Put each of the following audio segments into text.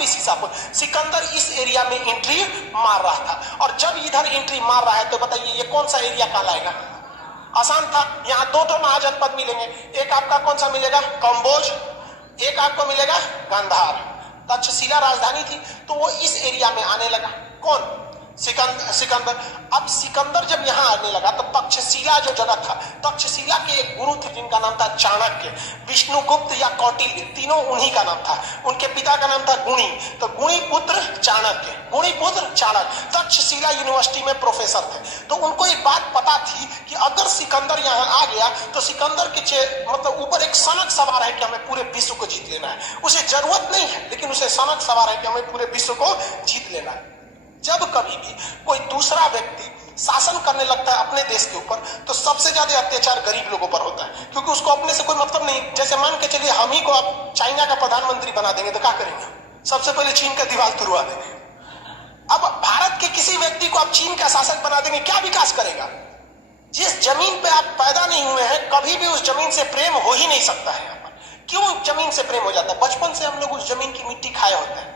26 ईसा पूर्व सिकंदर इस एरिया में एंट्री मार रहा था। और जब इधर एंट्री मार रहा है तो बताइए ये कौन सा एरिया कहलाएगा? आसान था, यहाँ दो महाजनपद मिलेंगे, एक आपका कौन सा मिलेगा? कंबोज, एक आपको मिलेगा गांधार। तक्षशिला राजधानी थी तो वो इस एरिया में आने लगा। कौन? सिकंदर। अब सिकंदर जब यहाँ आने लगा तो तक्षशिला जो जगह था, तक्षशिला के एक गुरु थे जिनका नाम था चाणक्य, विष्णुगुप्त या कौटिल्य, तीनों उन्हीं का नाम था। उनके पिता का नाम था गुणी, तो गुणी पुत्र चाणक्य, गुणी पुत्र चाणक्य तक्षशिला यूनिवर्सिटी में प्रोफेसर थे। तो उनको एक बात पता थी कि अगर सिकंदर यहाँ आ गया तो सिकंदर के मतलब ऊपर एक सनक सवार है कि हमें पूरे विश्व को जीत लेना है। उसे जरूरत नहीं है लेकिन उसे सनक सवार है कि हमें पूरे विश्व को जीत लेना है। जब कभी भी कोई दूसरा व्यक्ति शासन करने लगता है अपने देश के ऊपर तो सबसे ज्यादा अत्याचार गरीब लोगों पर होता है, क्योंकि उसको अपने से कोई मतलब नहीं। जैसे मान के चलिए हम ही को आप चाइना का प्रधानमंत्री बना देंगे तो क्या करेंगे? सबसे पहले चीन का दीवार तुड़वा देंगे। अब भारत के किसी व्यक्ति को आप चीन का शासक बना देंगे, क्या विकास करेगा? जिस जमीन पे आप पैदा नहीं हुए हैं कभी भी उस जमीन से प्रेम हो ही नहीं सकता है। क्यों जमीन से प्रेम हो जाता है? बचपन से हम लोग उस जमीन की मिट्टी खाए होते हैं,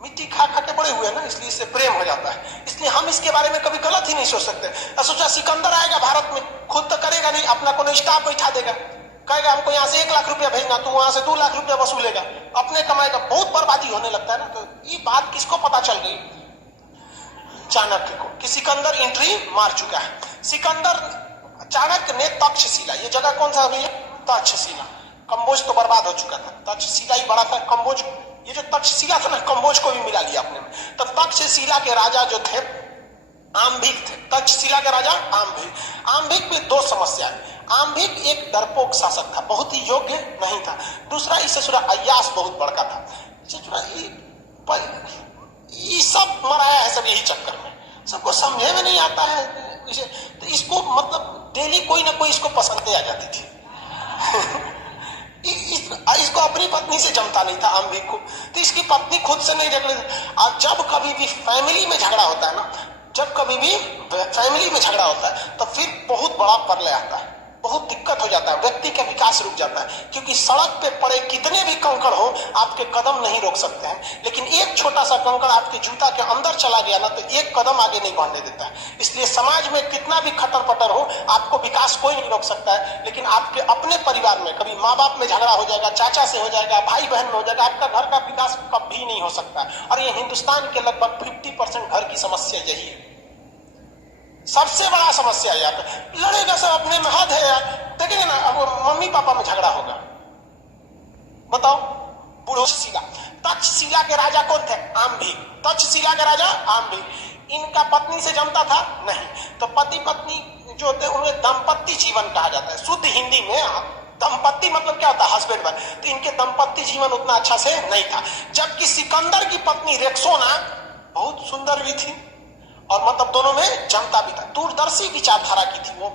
मिट्टी खा खा के बड़े हुए ना, इसलिए इससे प्रेम हो जाता है। इसलिए हम इसके बारे में कभी गलत ही नहीं सोच सकते। सोचा सिकंदर आएगा भारत में, खुद तो करेगा नहीं, अपना कोनो स्टाफ बैठा देगा, कहेगा हमको यहाँ से 1 लाख रुपया भेजना, तू वहां से 2 लाख रुपया वसूलेगा, अपने कमाएगा। बहुत बर्बादी होने लगता है ना। तो ये बात किसको पता चल गई? चाणक्य को, कि सिकंदर एंट्री मार चुका है। सिकंदर चाणक्य ने तक्षशिला, ये जगह कौन सा है? तक्षशिला। कंबोज तो बर्बाद हो चुका था, तक्षशिला ही बड़ा था। कंबोज, ये जो तक्षशिला था ना, कंबोज को भी मिला लिया अपने में। तो तक्षशिला के राजा जो थे आम्भिक थे। तक्षशिला के राजा आम्भिक। आम्भिक में 2 समस्या है। आम्भिक एक डरपोक शासक था, बहुत ही योग्य नहीं था। दूसरा इससे थोड़ा अय्यास बहुत बड़का था। ये सब मराया है सब यही चक्कर में, सबको समझे में नहीं आता है इसे। तो इसको मतलब डेली कोई ना कोई इसको पसंद आ जाती थी इसको अपनी पत्नी से जमता नहीं था आम्भिक को, तो इसकी पत्नी खुद से नहीं झगड़े। और जब कभी भी फैमिली में झगड़ा होता है ना, जब कभी भी फैमिली में झगड़ा होता है तो फिर बहुत बड़ा प्रलय आता है, बहुत दिक्कत हो जाता है, व्यक्ति का विकास रुक जाता है। क्योंकि सड़क पे पड़े कितने भी कंकड़ हो आपके कदम नहीं रोक सकते हैं, लेकिन एक छोटा सा कंकड़ आपके जूता के अंदर चला गया ना तो 1 कदम आगे नहीं बढ़ने देता है। इसलिए समाज में कितना भी खटर पटर हो आपको विकास कोई नहीं रोक सकता है। लेकिन आपके अपने परिवार में कभी माँ बाप में झगड़ा हो जाएगा, चाचा से हो जाएगा, भाई बहन में हो जाएगा, आपका घर का विकास कभी नहीं हो सकता। और ये हिंदुस्तान के लगभग 50% घर की समस्या यही है, सबसे बड़ा समस्या यहाँ पे। लड़ेगा सब अपने में, हद है यार। देखेंगे ना अब मम्मी पापा में झगड़ा होगा, बताओ। बूढ़ो शिला, तक्षशिला के राजा कौन थे? आम्भिक। तक्षशिला के राजा आम्भिक। इनका पत्नी से जमता था नहीं, तो पति पत्नी जो होते उन्हें दाम्पत्य जीवन कहा जाता है। शुद्ध हिंदी में दंपत्ति मतलब क्या होता है? Husband wife. तो इनके दाम्पत्य जीवन उतना अच्छा से नहीं था। जबकि सिकंदर की पत्नी रेक्सोना बहुत सुंदर भी थी और मतलब दोनों में जमता भी था, दूरदर्शी विचारधारा की थी वो।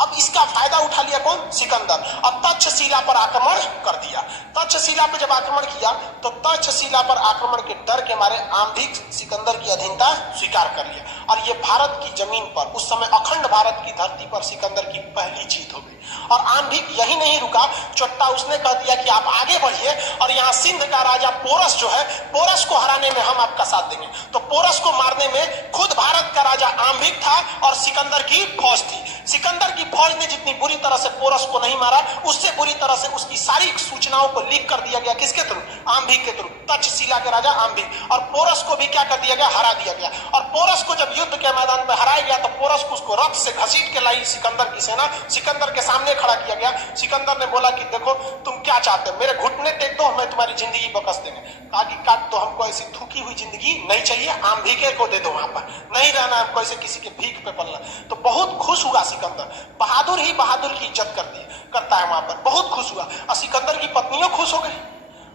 अब इसका फायदा उठा लिया कौन? सिकंदर। और तक्षशिला पर आक्रमण कर दिया। तक्षशिला पर जब आक्रमण किया तो तक्षशिला पर आक्रमण के डर के मारे आम्भिक सिकंदर की अधीनता स्वीकार कर लिया। और ये भारत की जमीन पर उस समय अखंड भारत की धरती पर सिकंदर की पहली जीत हो गई। और आम्भिक यही नहीं रुका, चोट्टा उसने कह दिया कि आप आगे बढ़िए और यहाँ सिंध का राजा पोरस जो है, पोरस को हराने में हम आपका साथ देंगे। तो पोरस को मारने में खुद भारत का राजा आम्भिक था और सिकंदर की फौज थी। सिकंदर की फौज ने जितनी बुरी तरह से पोरस को नहीं मारा, उससे बुरी तरह से उसकी सारी सूचनाओं को लीक कर दिया गया। किसके थ्रू? आम्भिक के थ्रू। तक्षशिला के राजा आम्भिक। और पोरस को भी क्या कर दिया गया? हरा दिया गया। और पोरस को जब युद्ध के मैदान में हराया गया तो पोरस को उसको रथ से घसीट के लाई सिकंदर की सेना, सिकंदर के सामने खड़ा किया गया। सिकंदर ने बोला कि देखो तुम क्या चाहते हो, मेरे घुटने टेक दो, मैं तुम्हारी जिंदगी बकस देंगे। कहा कि काट तो हमको ऐसी थूकी हुई जिंदगी नहीं चाहिए, आम्भिके को दे दो, वहां पर नहीं रहना हमको ऐसे किसी के भीख पे पलना। तो बहुत खुश हुआ सिकंदर, बहादुर ही बहादुर की इज्जत करता है वहां पर, बहुत खुश हुआ। और सिकंदर की पत्नियों खुश हो गई।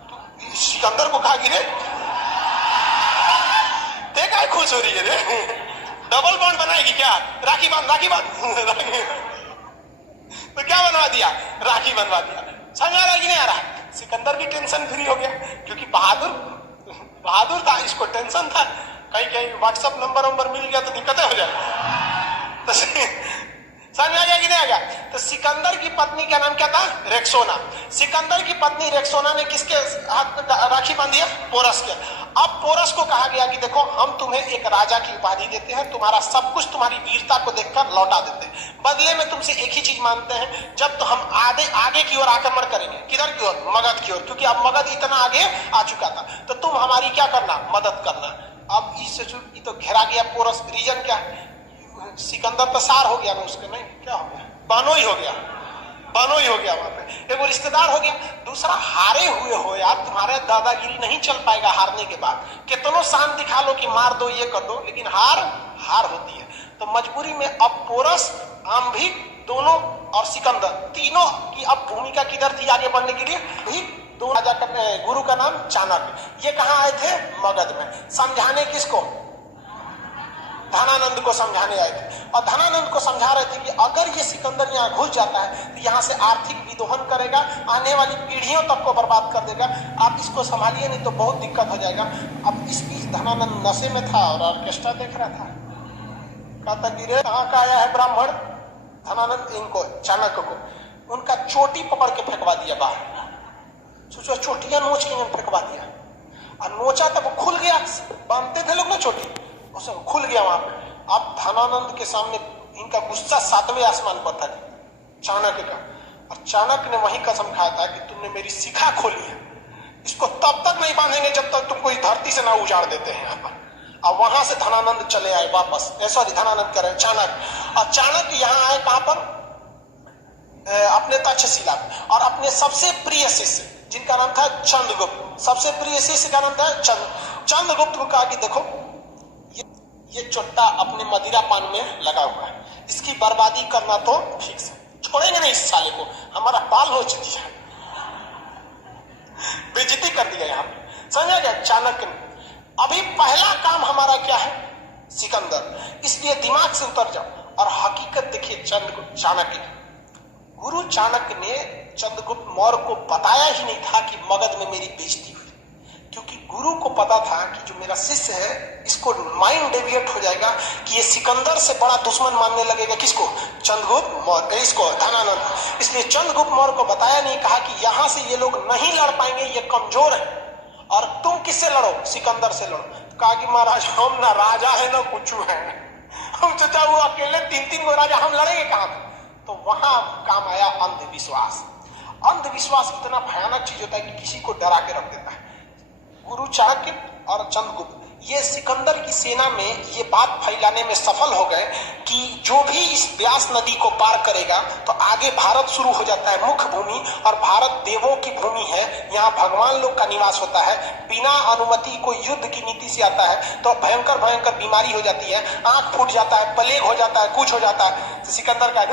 तो सिकंदर को कहा कि रे देखा है खुश हो रही है रे, डबल बॉन्ड बनाएगी क्या? राखी बांध, राखी बांध तो क्या बनवा दिया? राखी बनवा दिया। समझ आ रहा है कि नहीं आ रहा? सिकंदर भी टेंशन फ्री हो गया, क्योंकि बहादुर था, इसको टेंशन था कहीं कहीं व्हाट्सएप नंबर मिल गया तो दिक्कतें हो जाए। तो समझ में आ गया कि नहीं आ गया? तो सिकंदर की पत्नी का नाम क्या था? रेक्सोना। सिकंदर की पत्नी रेक्सोना ने किसके हाथ में राखी बांधी है? पोरस के। अब पोरस को कहा गया कि देखो हम तुम्हें एक राजा की उपाधि देते हैं, तुम्हारा सब कुछ तुम्हारी वीरता को देखकर लौटा देते हैं, बदले में तुमसे एक ही चीज मांगते हैं, जब तो हम आगे की ओर आक्रमण करेंगे। किधर की ओर? मगध की ओर, क्योंकि अब मगध इतना आगे आ चुका था, तो तुम हमारी क्या करना? मदद करना। अब इस तो घेरा गया पोरस। रीजन क्या है? सिकंदर तो सार हो गया ना उसके, नहीं क्या हो गया? बानोई हो गया, बानोई हो गया वहां पे, एक वो रिश्तेदार हो गया। दूसरा, हारे हुए हो यार, तुम्हारे दादागिरी नहीं चल पाएगा हारने के बाद। कितनों शान दिखा लो कि मार दो, ये कर दो, लेकिन हार होती है। तो मजबूरी में अब पोरस, आम्भिक दोनों और सिकंदर तीनों की अब भूमिका किधर थी आगे बढ़ने के लिए? भी दो राजा का गुरु का नाम चाणक्य। ये कहाँ आए थे? मगध में। समझाने किसको? धनानंद को समझाने आए थे। और धनानंद को समझा रहे थे कि अगर ये सिकंदर यहाँ घुस जाता है तो यहाँ से आर्थिक विदोहन करेगा, आने वाली पीढ़ियों तक को बर्बाद कर देगा, आप इसको संभालिए नहीं तो बहुत दिक्कत हो जाएगा। अब इस बीच धनानंद नशे में था और ऑर्केस्ट्रा देख रहा था। कहता कि रे कहाँ का आया है ब्राह्मण? धनानंद इनको चाणक्य को उनका चोटी पकड़ के फेंकवा दिया बाहर। सोचो, चोटियां नोच के फेंकवा दिया, और नोचा तब खुल गया। बांधते थे लोग ना चोटी, उसे खुल गया वहां पे। अब धनानंद के सामने इनका गुस्सा 7वें आसमान पर था चाणक्य का, और चाणक्य ने वही कसम खाया था कि तुमने मेरी शिखा खोली है, इसको तब तक नहीं बांधेंगे जब तक तुमको इस धरती से ना उजाड़ देते हैं यहाँ पर। अब वहां से धनानंद चले आए वापस, सॉरी धनानंद कह रहे हैं चाणक्य। और चाणक्य यहाँ आए कहां पर? अपने तक्षशिला में, और अपने सबसे प्रिय शिष्य जिनका नाम था चंद्रगुप्त, सबसे प्रिय शिष्य का नाम था चंद्रगुप्त को कहा कि देखो ये चोट्टा अपने मदिरा पान में लगा हुआ है, इसकी बर्बादी करना तो ठीक से छोड़ेंगे नहीं, इस साले को हमारा बाल हो चुकी है, बेइज्जती कर दिया यहाँ पे। समझा गया? चाणक्य ने अभी पहला काम हमारा क्या है? सिकंदर। इसलिए दिमाग से उतर जाओ और हकीकत देखिए। चाणक्य गुरु चाणक्य ने चंद्रगुप्त मौर्य को बताया ही नहीं था कि मगध में मेरी बेइज्जती हुई, क्योंकि गुरु को पता था कि जो मेरा शिष्य है इसको माइंड डेविएट हो जाएगा कि ये सिकंदर से बड़ा दुश्मन मानने लगेगा किसको? चंद्रगुप्त मौर्य, इसको धनानंद। इसलिए चंद्रगुप्त मौर्य को बताया नहीं, कहा कि यहां से ये लोग नहीं लड़ पाएंगे, ये कमजोर है, और तुम किससे लड़ो? सिकंदर से लड़ो। कहा कि महाराज हम ना राजा है ना कुछ है, हम चाचा वो अकेले 3-3 गो राजा, हम लड़ेंगे कहां? तो वहां काम आया अंधविश्वास। अंधविश्वास इतना भयानक चीज होता है कि किसी को डरा के रख देता है। गुरु चाणक्य और चंद्रगुप्त ये सिकंदर की सेना में ये बात फैलाने में सफल हो गए कि जो भी इस व्यास नदी को पार करेगा तो आगे भारत शुरू हो जाता है, मुख्य भूमि, और भारत देवों की भूमि है, यहाँ भगवान लोग का निवास होता है। बिना अनुमति कोई युद्ध की नीति से आता है तो भयंकर भयंकर बीमारी हो जाती है, आंख फूट जाता है, प्लेग हो जाता है, कुछ हो जाता है। तो सिकंदर का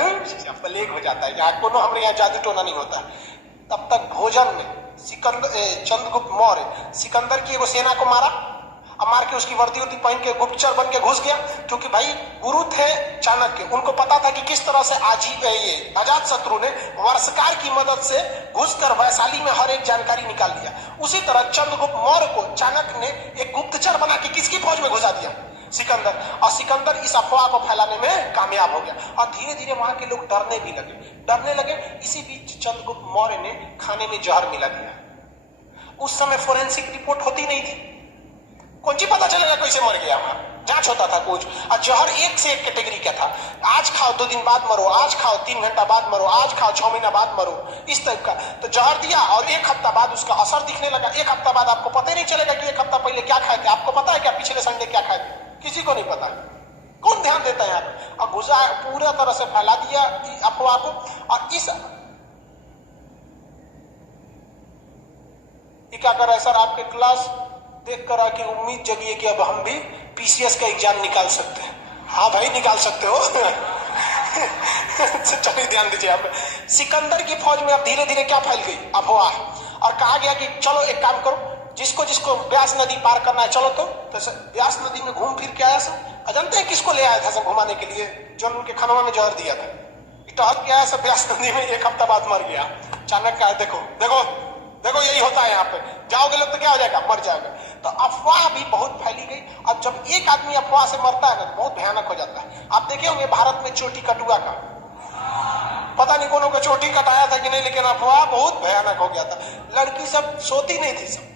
प्लेग हो जाता है, यहाँ कोनो हमारे यहाँ जादू टोना नहीं होता। तब तक भोजन में चंद्रगुप्त मौर्य सिकंदर की एगो सेना को मारा, अब मार के उसकी वर्दी वर्दी पहन के गुप्तचर बन के घुस गया, क्योंकि भाई गुरु थे चाणक्य, उनको पता था कि किस तरह से ये अजात शत्रु ने वर्षकार की मदद से घुसकर वैशाली में हर एक जानकारी निकाल लिया। उसी तरह चंद्रगुप्त मौर्य को चाणक्य ने एक गुप्तचर बना के किसकी फौज में घुसा दिया? सिकंदर। और सिकंदर इस अफवाह को फैलाने में कामयाब हो गया, और धीरे धीरे वहां के लोग डरने लगे। इसी बीच चंद्रगुप्त मौर्य ने खाने में जहर मिला दिया। उस समय फोरेंसिक रिपोर्ट होती नहीं थी, कौन सी पता चलेगा कैसे मर गया, जांच होता था कुछ। और जहर एक से एक कैटेगरी का था, आज खाओ 2 दिन बाद मरो, आज खाओ 3 घंटा बाद मरो, आज खाओ 6 महीना बाद मरो, इस टाइप का। तो जहर दिया और 1 हफ्ता बाद उसका असर दिखने लगा। 1 हफ्ता बाद आपको पता ही नहीं चलेगा कि 1 हफ्ता पहले क्या खाए थे। आपको पता है क्या पिछले संडे क्या खाए थे? किसी को नहीं पता, कौन ध्यान देता है यहाँ पे? और घुसा पूरा तरह से फैला दिया अफवाह को। और इस क्या कर रहा है सर? आपके क्लास देख कर आके उम्मीद जगी है कि अब हम भी पीसीएस का एग्जाम निकाल सकते हैं। हाँ भाई निकाल सकते हो। चलिए ध्यान दीजिए। आप सिकंदर की फौज में अब धीरे धीरे क्या फैल गई? अफवाह। और कहा गया कि चलो एक काम करो, जिसको जिसको व्यास नदी पार करना है चलो। तो व्यास नदी में घूम फिर के आया सब। जानते हैं किसको ले आया था सब घुमाने के लिए? जो उनके खानवा में जहर दिया था, टहल के आया सब व्यास नदी में, 1 हफ्ता बाद मर गया। चाणक्य का देखो देखो देखो यही होता है यहाँ पे, जाओगे लोग तो क्या हो जाएगा? मर जाएगा। तो अफवाह भी बहुत फैली गई। अब जब एक आदमी अफवाह से मरता है ना तो बहुत भयानक हो जाता है। आप देखे होंगे भारत में चोटी कटुआ का पता नहीं कोनो को चोटी कटाया था कि नहीं, लेकिन अफवाह बहुत भयानक हो गया था। लड़की सब सोती नहीं थी, सब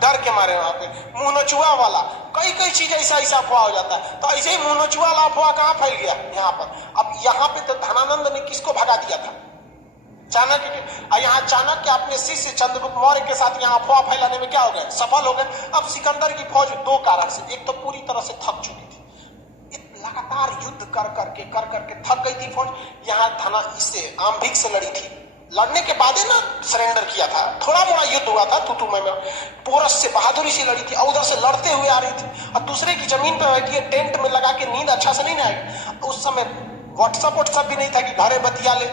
डर के मारे वहां पे। मुंह नचुआ वाला कई कई चीज ऐसा ऐसा अफवाह हो जाता है। तो ऐसे ही मुंह नचुआ वाला अफवाह कहां फैल गया? यहाँ पर। अब यहाँ पे तो धनानंद ने किसको भगा दिया था? चाणक्य के। यहाँ चाणक्य अपने शिष्य चंद्रगुप्त मौर्य के साथ यहाँ अफवाह फैलाने में क्या हो गए? सफल हो गए। अब सिकंदर की फौज दो कारण से, एक तो पूरी तरह से थक चुकी थी, लगातार युद्ध कर करके थक गई थी फौज। यहाँ धना इससे आम्भिक से लड़ी थी, लड़ने के बाद ना सरेंडर किया था, थोड़ा मोड़ा युद्ध हुआ था तू में। पोरस से बहादुरी से लड़ी थी और उधर से लड़ते हुए आ रही थी, और दूसरे की जमीन पे बैठी है, टेंट में लगा के नींद अच्छा से नहीं ना आएगी। उस समय व्हाट्सएप भी नहीं था कि घरे बतिया ले।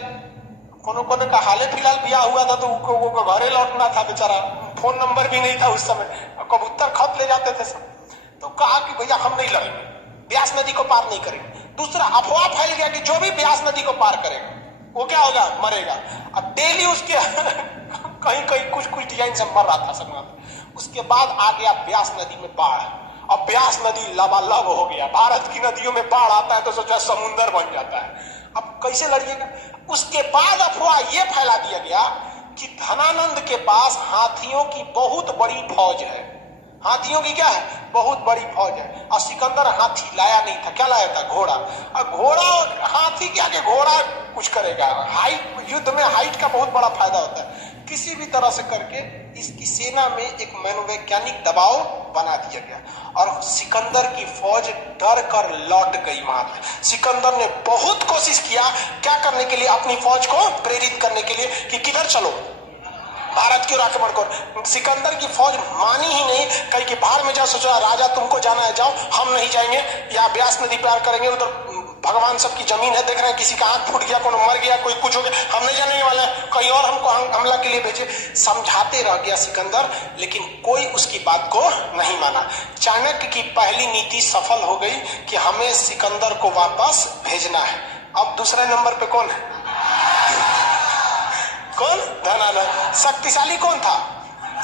कोनो का हाले फिलहाल ब्याह हुआ था तो वो घरे लौटना था बेचारा, फोन नंबर भी नहीं था उस समय, कबूतर खत ले जाते थे सब। तो कहा कि भैया हम नहीं लड़ेंगे, ब्यास नदी को पार नहीं करेंगे। दूसरा अफवाह फैल गया कि जो भी ब्यास नदी को पार करेगा वो क्या होगा? मरेगा। अब डेली उसके कहीं कहीं कुछ डिजाइन से मर रहा था सब। उसके बाद आ गया ब्यास नदी में बाढ़। अब ब्यास नदी लबालब हो गया। भारत की नदियों में बाढ़ आता है तो सोचा समुंदर बन जाता है। अब कैसे लड़िएगा? उसके बाद अफवाह यह फैला दिया गया कि धनानंद के पास हाथियों की बहुत बड़ी फौज है। हाथियों की क्या है? बहुत बड़ी फौज है। और सिकंदर हाथी लाया नहीं था, क्या लाया था? घोड़ा। और घोड़ा हाथी के आगे घोड़ा कुछ करेगा? हाइट, युद्ध में हाइट का बहुत बड़ा फायदा होता है। किसी भी तरह से करके इसकी सेना में एक मनोवैज्ञानिक दबाव बना दिया गया और सिकंदर की फौज डर कर लौट गई वहां पे। सिकंदर ने बहुत कोशिश किया क्या करने के लिए? अपनी फौज को प्रेरित करने के लिए कि किधर चलो, भारत की ओर आक्रमण करो। सिकंदर की फौज मानी ही नहीं, कहीं कि बाहर में जाओ। सोचा राजा तुमको जाना है जाओ, हम नहीं जाएंगे, या ब्यास नदी पार करेंगे, उधर भगवान सबकी जमीन है, देख रहे हैं किसी का आंख फूट गया, कोनो मर गया, कोई कुछ हो गया, हम नहीं जाने वाले, कहीं और हमको हमला के लिए भेजे। समझाते रह गया सिकंदर, लेकिन कोई उसकी बात को नहीं माना। चाणक्य की पहली नीति सफल हो गई कि हमें सिकंदर को वापस भेजना है। अब दूसरे नंबर पे कौन है? कौन? धनानंद। शक्तिशाली कौन था?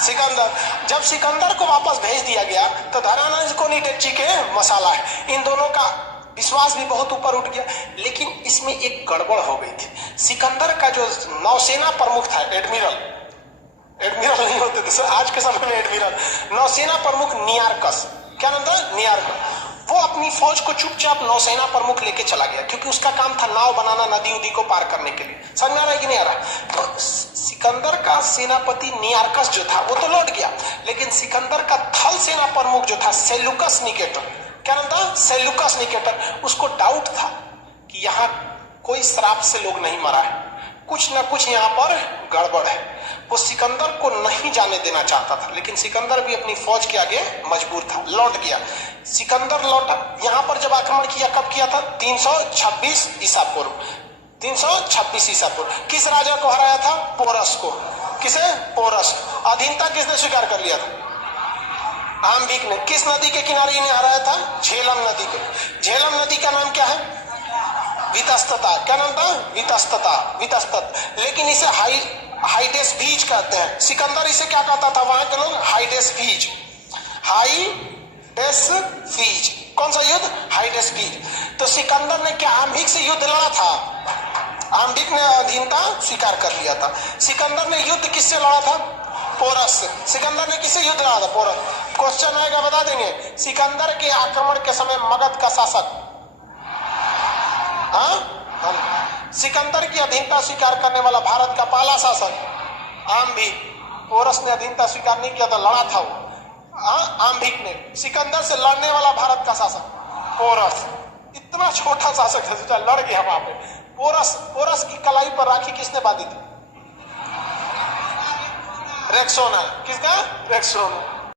सिकंदर। जब सिकंदर को वापस भेज दिया गया तो धनानंद को नीटेची के मसाला है। इन दोनों का विश्वास भी बहुत ऊपर उठ गया, लेकिन इसमें एक गड़बड़ हो गई थी। सिकंदर का जो नौसेना प्रमुख था, एडमिरल नहीं होते थे सर आज के समय में, एडमिरल, नौसेना प्रमुख नियारकस, क्या नाम था? नियारकस। वो अपनी फौज को चुपचाप नौसेना प्रमुख लेके चला गया, क्योंकि उसका काम था नाव बनाना नदी उदी को पार करने के लिए। समझ में आ रहा है कि नहीं आ रहा? तो सिकंदर का सेनापति नियारकस जो था वो तो लौट गया, लेकिन सिकंदर का थल सेना प्रमुख जो था सेल्यूकस निकेटर, क्या नाम था? Seleucus Nicator. उसको डाउट था कि यहाँ कोई श्राप से लोग नहीं मरा है, कुछ ना कुछ यहाँ पर गड़बड़ है। वो सिकंदर को नहीं जाने देना चाहता था, लेकिन सिकंदर भी अपनी फौज के आगे मजबूर था, लौट गया। सिकंदर लौटा। यहाँ पर जब आक्रमण किया, कब किया था? 326 ईसा पूर्व। 326 ईसा पूर्व। किस राजा को हराया था? पोरस को। किसे? पोरस। अधीनता किसने स्वीकार कर लिया था? आम्भिक ने। किस नदी के किनारे इन्हें हराया था? झेलम नदी के। झेलम नदी का नाम क्या है? वितस्तता। क्या नाम था? वितस्तत। लेकिन इसे हाइडेस बीज कहते हैं। सिकंदर इसे क्या कहता था वहां के लोग? हाइडेस बीज। कौन सा युद्ध? हाइडेस बीज। तो सिकंदर ने क्या आम्भिक से युद्ध लड़ा था? आम्भिक ने अधीनता स्वीकार कर लिया था। सिकंदर ने युद्ध किससे लड़ा था? पोरस से। सिकंदर ने किससे युद्ध लड़ा था? पोरस। क्वेश्चन आएगा, बता देंगे। सिकंदर के आक्रमण के समय मगध का शासक, सिकंदर की अधीनता स्वीकार करने वाला भारत का पहला शासक आम्भिक। पोरस ने अधीनता स्वीकार नहीं किया था, लड़ा था वो। आम्भिक ने। सिकंदर से लड़ने वाला भारत का शासक पोरस। इतना छोटा शासक है, सोचा लड़ गया वहां पे। पोरस की कलाई पर राखी किसने बांधी थी? रेक्सोना। किसका? रेक्सोना।